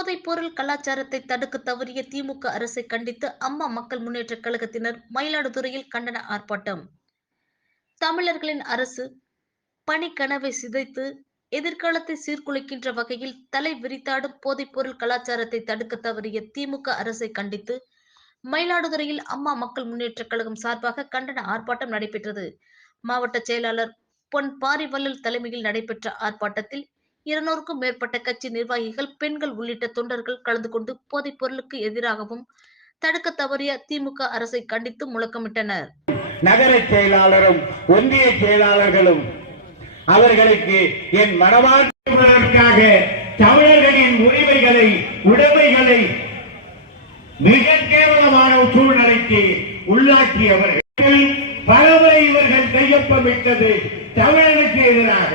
போதைப் பொருள் கலாச்சாரத்தை தடுக்க தவறிய திமுக அரசை கண்டித்து அம்மா மக்கள் முன்னேற்ற கழகத்தினர் மயிலாடுதுறையில் கண்டன ஆர்ப்பாட்டம். தமிழர்களின் அரசு பணிக்கனவை சிதைத்து எதிர்காலத்தை சீர்குலைக்கின்ற வகையில் தலை விரித்தாடும் போதைப் பொருள் கலாச்சாரத்தை தடுக்க தவறிய திமுக அரசை கண்டித்து மயிலாடுதுறையில் அம்மா மக்கள் முன்னேற்ற கழகம் சார்பாக கண்டன ஆர்ப்பாட்டம் நடைபெற்றது. மாவட்ட செயலாளர் பொன் பாரிவள்ளல் தலைமையில் நடைபெற்ற ஆர்ப்பாட்டத்தில் 200க்கும் மேற்பட்ட கட்சி நிர்வாகிகள், பெண்கள் உள்ளிட்ட தொண்டர்கள் கலந்து கொண்டு போதைப் பொருளுக்கு எதிராகவும் தடுக்க தவறிய திமுக அரசை கண்டித்து முழக்கமிட்டனர். நகர செயலாளரும் ஒன்றிய செயலாளர்களும் அவர்களுக்கு என் மனமாற்றுவதற்காக தமிழர்களின் உரிமைகளை உடைமைகளை மிக கேவலமான சூழ்நிலைக்கு உள்ளாக்கியவர்கள் பலமுறை இவர்கள் கையொப்பமிட்டது தமிழனுக்கு எதிராக.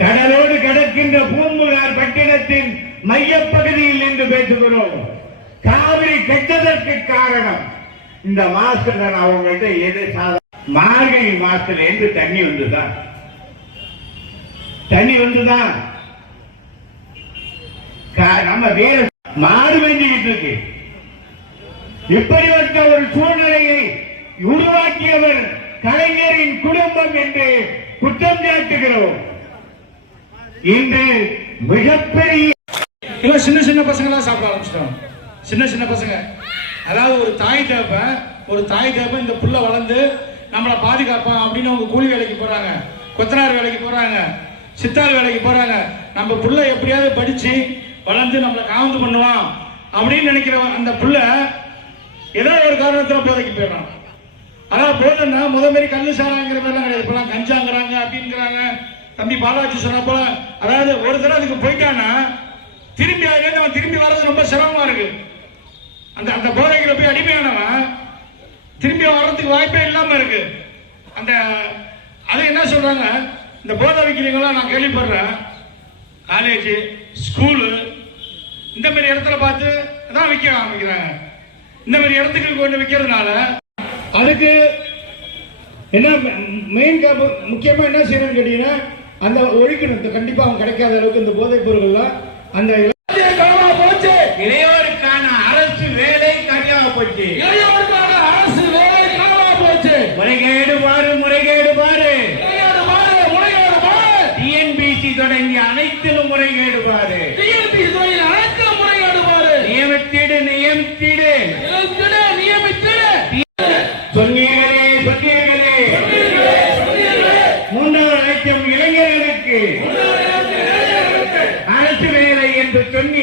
கடலோடு கிடக்கின்ற பூம்புகார் பட்டினத்தின் மையப்பகுதியில் என்று பேசுகிறோம். காவிரி கெட்டதற்கு காரணம் இந்த மாசம் அவங்கள்ட்ட எது மார்கழி மாசத்துல இருந்து தண்ணி வந்துதான் நம்ம வேற மாடு வெஞ்சிக்கிட்டு இருக்கு. இப்படிப்பட்ட ஒரு சூழ்நிலையை உருவாக்கியவர் கலைஞரின் குடும்பம் என்று குற்றம் சாட்டுகிறோம். இன்று மிகப்பெரிய சின்ன சின்ன பசங்க எல்லாம் சாப்பிட ஆரம்பிச்சிட்டோம். சின்ன பசங்க, அதாவது ஒரு தாய் தேப்ப இந்த புள்ள வளர்ந்து நம்மளை பாதுகாப்பான் அப்படின்னு அவங்க கூலி வேலைக்கு போறாங்க, கொத்தனார் வேலைக்கு போறாங்க, சித்தாள் வேலைக்கு போறாங்க. நம்ம புள்ள எப்படியாவது படிச்சு வளர்ந்து நம்மளை காவந்து பண்ணுவான் அப்படின்னு நினைக்கிற அந்த புள்ள ஏதோ ஒரு காரணத்துல போதைக்கு போயிடறான். அதான் போதுன்னா மாரி கல்லு சாராங்கிற மாதிரிலாம் கிடையாது. இப்பெல்லாம் கஞ்சாங்கிறாங்க அப்படிங்கிறாங்க. தம்பி பாலாஜி சொன்ன போல, அதாவது ஒரு தடவை அதுக்கு போயிட்டான்னா திரும்பி அதுலேருந்து அவன் திரும்பி வர்றது ரொம்ப சிரமமா இருக்கு. அந்த போதைகளை போய் அடிமையானவன் திரும்பி வர்றதுக்கு வாய்ப்பே இல்லாம இருக்கு. அது என்ன சொல்றாங்க, இந்த போதை வைக்கிறீங்களா நான் கேள்விப்படுறேன், காலேஜ் ஸ்கூலு இந்த மாதிரி இடத்துல பார்த்து தான் விற்க ஆரம்பிக்கிறாங்க. இந்த மாதிரி இடத்துக்கு கொண்டு விற்கிறதுனால அதுக்கு என்ன மெயின் முக்கியமா என்ன செய்யணும்னு கேட்டீங்கன்னா, அந்த ஒழிக்கணும். கண்டிப்பா அவங்க கிடைக்காத அளவுக்கு இந்த போதைப் பொருள்கள் அந்த போச்சு. இளையோருக்கான அரசு வேலை கடினமா போச்சு. அரசு வேலை கடினமா போச்சு. முறைகேடு பாரு டிஎன்பிசி தொடங்கி அனைத்திலும் முறைகேடு பாரு. நியமித்திடு சொன்னீர்களே 3,00,000 இளைஞர்களுக்கு அரசு வேலை என்று சொன்னீர்கள்.